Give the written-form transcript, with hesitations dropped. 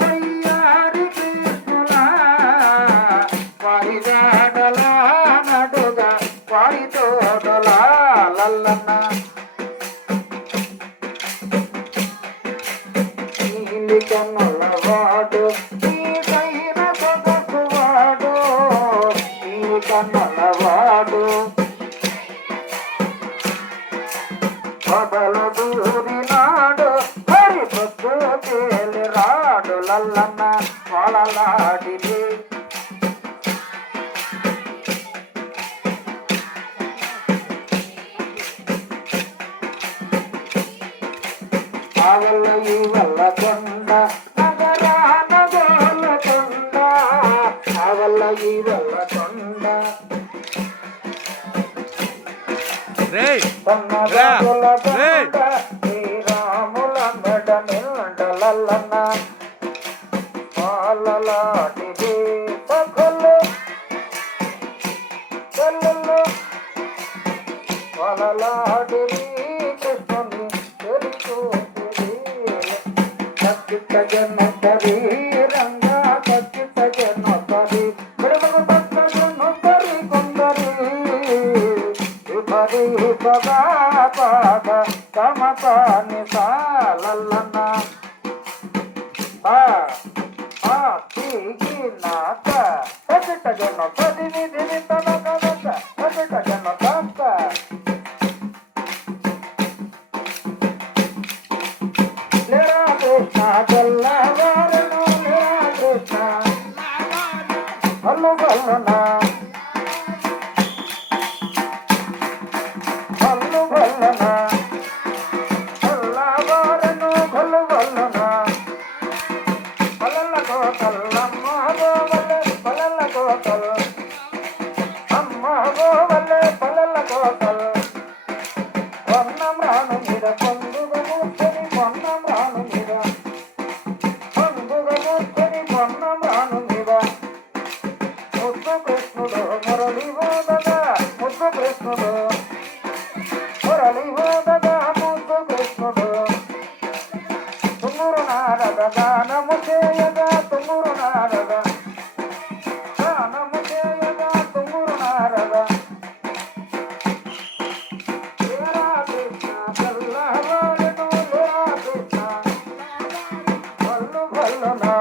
వయ్యారి కృష్ణుల వారి జాడల నడుగా వారి తోటల లల్లన్న నీలి కన్నుల వాడు నీకైన సొగసు వాడు నీలి కన్నుల వాడు మొదలు దూరినాడు హరి పొద్దు తేలి రాడు లల్లన్న మొలలాడిది ఆవల్ల ఈ వల్ల కొండ నగరాన గోలకొండ ఆవల్ల ఈ వల్ల కొండ శ్రీరాముల మెడ నిండలన్న పాలలాడిది సఖలు పాలలాడిది కృష్ణుని తెలుసుది కచ్చిత జనకరి రంగా కచ్చిత జనకరి ప్రేమకు పక్క జనకరి కొందరి హరి పగా పాద సమతాని సాలన్న నాక కసిట జన పదిని దిని తనక కసిట జన తాక లేరా కృష్ణ తెల్లవారను లేరా కృష్ణ అల్లు గల్లునా కృష్ణుడు మురళి హోదగా ముద్దు కృష్ణుడు మురళి హోదగా ముద్దు కృష్ణుడు తుంగురు నారద గానము చేయగా తుంగురు నారద గానము చేయగా తుంగురు నారద లేరా కృష్ణ తెల్లవారెను లేరా కృష్ణ భల్లు భల్లునా